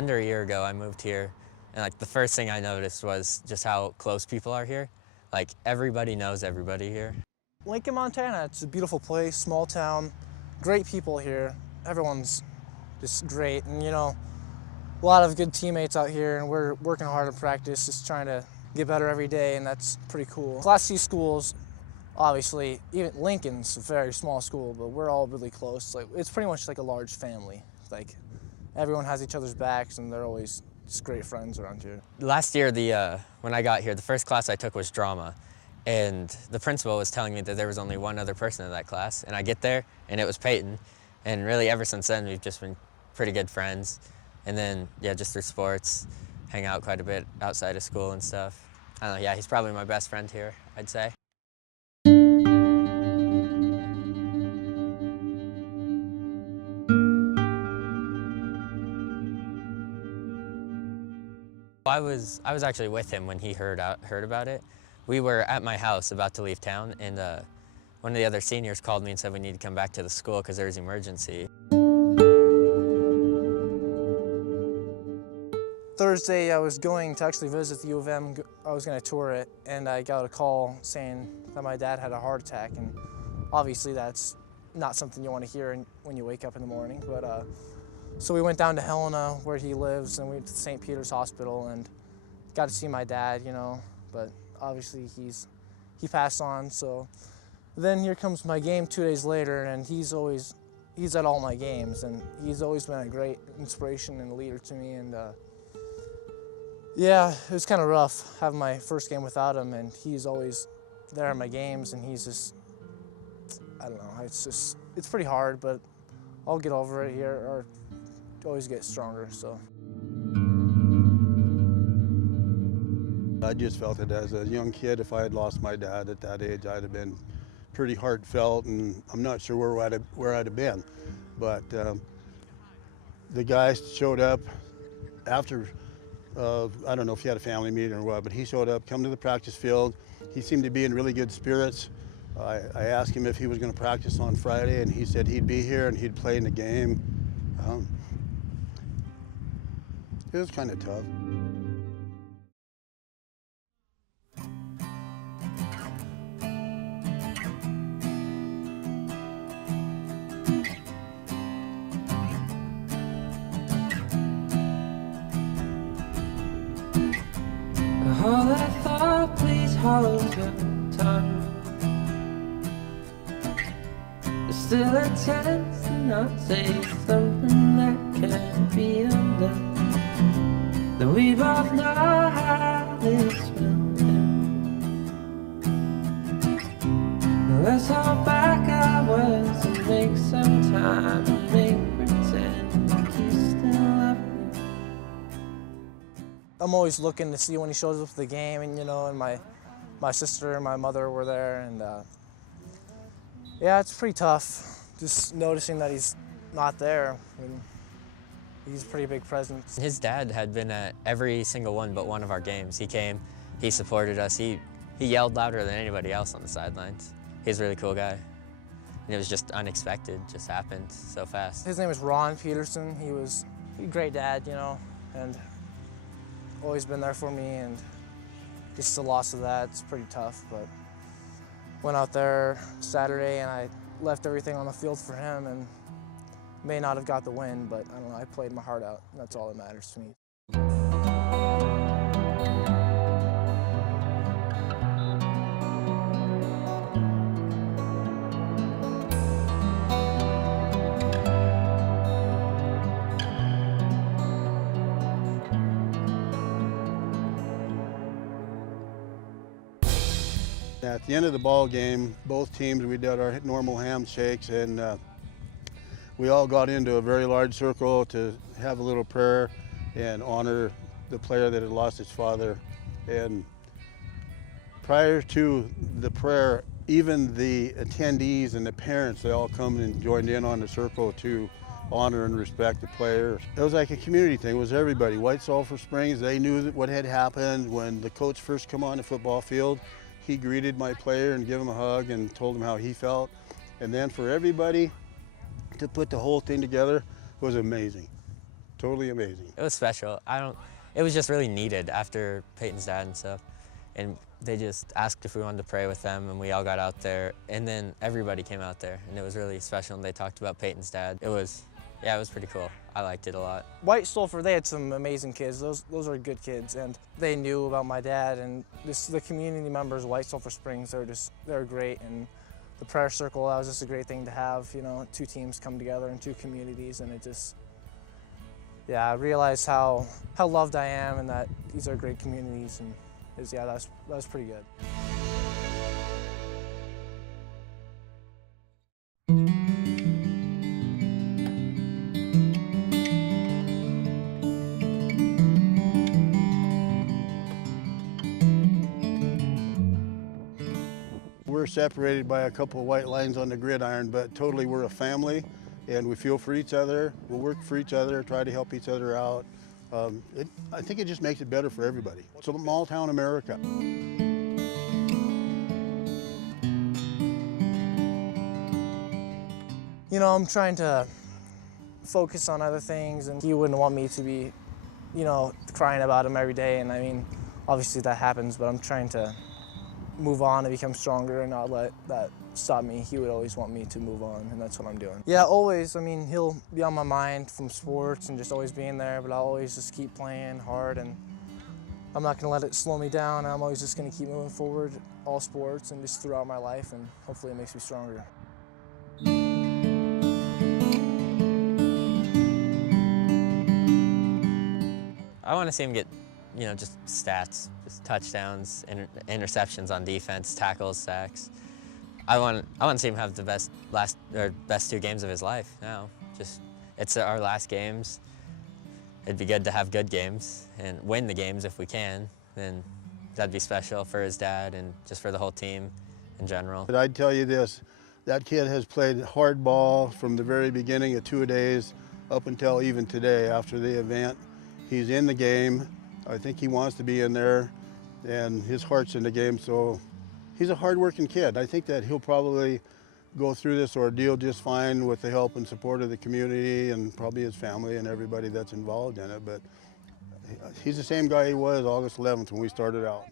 Under a year ago, I moved here, and like the first thing I noticed was just how close people are here. Like everybody knows everybody here. Lincoln, Montana, it's a beautiful place, small town, great people here. Everyone's just great, and a lot of good teammates out here, and we're working hard in practice, just trying to get better every day, and that's pretty cool. Class C schools, obviously, even Lincoln's a very small school, but we're all really close. Like, it's pretty much like a large family. Like, everyone has each other's backs, and they're always just great friends around here. Last year, when I got here, the first class I took was drama, and the principal was telling me that there was only one other person in that class, and I get there, and it was Payton, and really ever since then, we've just been pretty good friends. And then, yeah, just through sports, hang out quite a bit outside of school and stuff. I don't know, yeah, he's probably my best friend here, I'd say. I was actually with him when he heard about it. We were at my house about to leave town, and one of the other seniors called me and said we need to come back to the school because there was an emergency. Thursday, I was going to actually visit the U of M. I was going to tour it, and I got a call saying that my dad had a heart attack, and obviously that's not something you want to hear when you wake up in the morning. But so we went down to Helena, where he lives, and we went to St. Peter's Hospital and got to see my dad, but obviously he passed on. So then here comes my game 2 days later, and he's at all my games, and he's always been a great inspiration and leader to me. And yeah, it was kind of rough having my first game without him, and he's always there at my games, and he's just, I don't know, it's pretty hard, but I'll get over it here, or always get stronger, so. I just felt it as a young kid. If I had lost my dad at that age, I'd have been pretty heartfelt, and I'm not sure where I'd have been. But the guy showed up after, I don't know if he had a family meeting or what, but he showed up, come to the practice field. He seemed to be in really good spirits. I asked him if he was going to practice on Friday, and he said he'd be here and he'd play in the game. It was kind of tough. All that thought, please hollow your tongue. There's still a chance to not say something that can't be undone. Though we both know how this will end. Now let's hold back our words and make some time and make pretend like you still love me. I'm always looking to see when he shows up to the game, and and my sister and my mother were there, and yeah, it's pretty tough just noticing that he's not there. I mean, he's a pretty big presence. His dad had been at every single one but one of our games. He came, he supported us, he yelled louder than anybody else on the sidelines. He's a really cool guy. And it was just unexpected, just happened so fast. His name is Payton Petersen. He was a great dad, and always been there for me, and just the loss of that, it's pretty tough, but went out there Saturday and I left everything on the field for him, and may not have got the win, but I don't know, I played my heart out, and that's all that matters to me. At the end of the ball game, both teams, we did our normal handshakes, and we all got into a very large circle to have a little prayer and honor the player that had lost his father. And prior to the prayer, even the attendees and the parents, they all come and joined in on the circle to honor and respect the player. It was like a community thing. It was everybody. White Sulphur Springs, they knew what had happened when the coach first come on the football field. He greeted my player and gave him a hug and told him how he felt. And then for everybody to put the whole thing together was amazing. totally amazing. It was special. It was just really needed after Peyton's dad and stuff. And they just asked if we wanted to pray with them, and we all got out there. And then everybody came out there, and it was really special. And they talked about Peyton's dad. It was pretty cool. I liked it a lot. White Sulphur, they had some amazing kids. Those are good kids, and they knew about my dad. And the community members, White Sulphur Springs, they're great. And the prayer circle, that was just a great thing to have. You know, two teams come together in two communities, and it just, yeah, I realized how loved I am, and that these are great communities. And that was pretty good. We're separated by a couple of white lines on the gridiron, but totally we're a family, and we feel for each other. We'll work for each other, try to help each other out. I think it just makes it better for everybody. It's a small town America. You know, I'm trying to focus on other things, and he wouldn't want me to be, you know, crying about him every day. And I mean, obviously that happens, but I'm trying to move on and become stronger and not let that stop me. He would always want me to move on, and that's what I'm doing. Yeah, always. I mean, he'll be on my mind from sports and just always being there, but I'll always just keep playing hard, and I'm not gonna let it slow me down. I'm always just gonna keep moving forward, all sports and just throughout my life, and hopefully it makes me stronger. I want to see him get, you know, just stats, just touchdowns, interceptions on defense, tackles, sacks. I want to see him have the best 2 games of his life now. Just, it's our last games. It'd be good to have good games and win the games if we can. Then that'd be special for his dad and just for the whole team in general. But I'd tell you this, that kid has played hardball from the very beginning of two-a-days up until even today after the event. He's in the game. I think he wants to be in there, and his heart's in the game, so he's a hard-working kid. I think that he'll probably go through this ordeal just fine with the help and support of the community and probably his family and everybody that's involved in it, but he's the same guy he was August 11th when we started out.